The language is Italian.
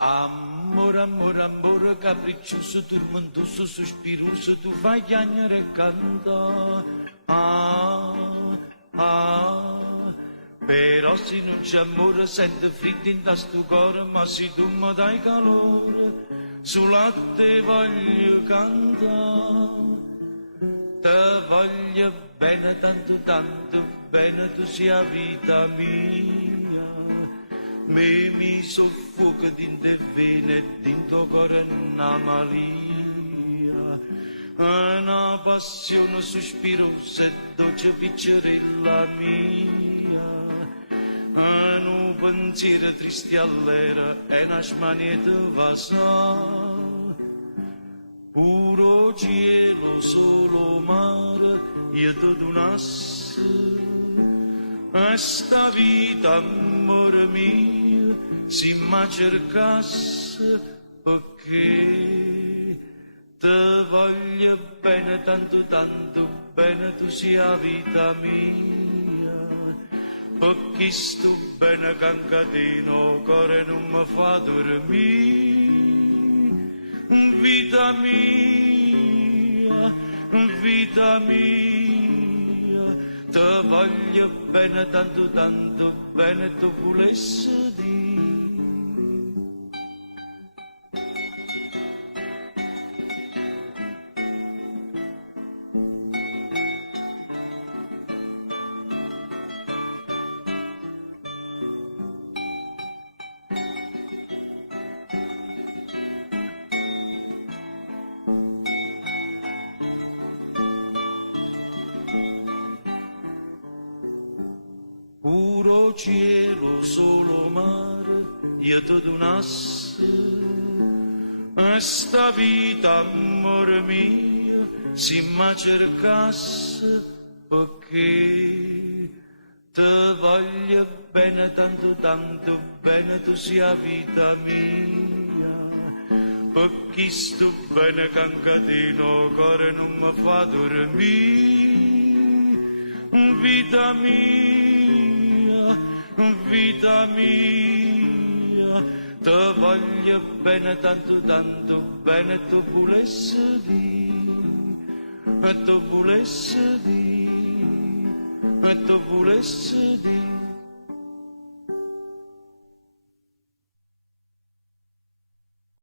Amore, amore, amore, capriccioso, tormentoso, sospiroso, tu fai chiagnare e cantare. Però se non c'è amore, sento freddo in sto cuore, ma se tu mi dai calore, sulla te voglio cantare. Te voglio bene, tanto, tanto bene, tu sia vita mia. Mi soffoca din te vene, din tuo cuore una malia. Una passione sospirosa e dolce piccerella mia. Un pensiero triste all'era e una smanietta vasal. Puro cielo, solo mare, io ti donassi. Sta vita, amore mio, si mi cercasse perché te voglio bene, tanto, tanto bene, tu sia vita mia. Perché sto bene che anche te no cuore non mi fa dormire. Vita mia, vita mia, te voglio bene, tanto, tanto bene, tu volessi dire. Puro cielo, solo mare, io ti donassi. Sta vita, amore mio, si mi cercasse perché te voglio bene, tanto, tanto bene, tu sia vita mia. Perché sto bene che anche te no cuore non mi fa dormire. Vita mia, vita mia, te voglio bene, tanto, tanto bene, tu volessi dire, tu volessi dire, tu volessi dire.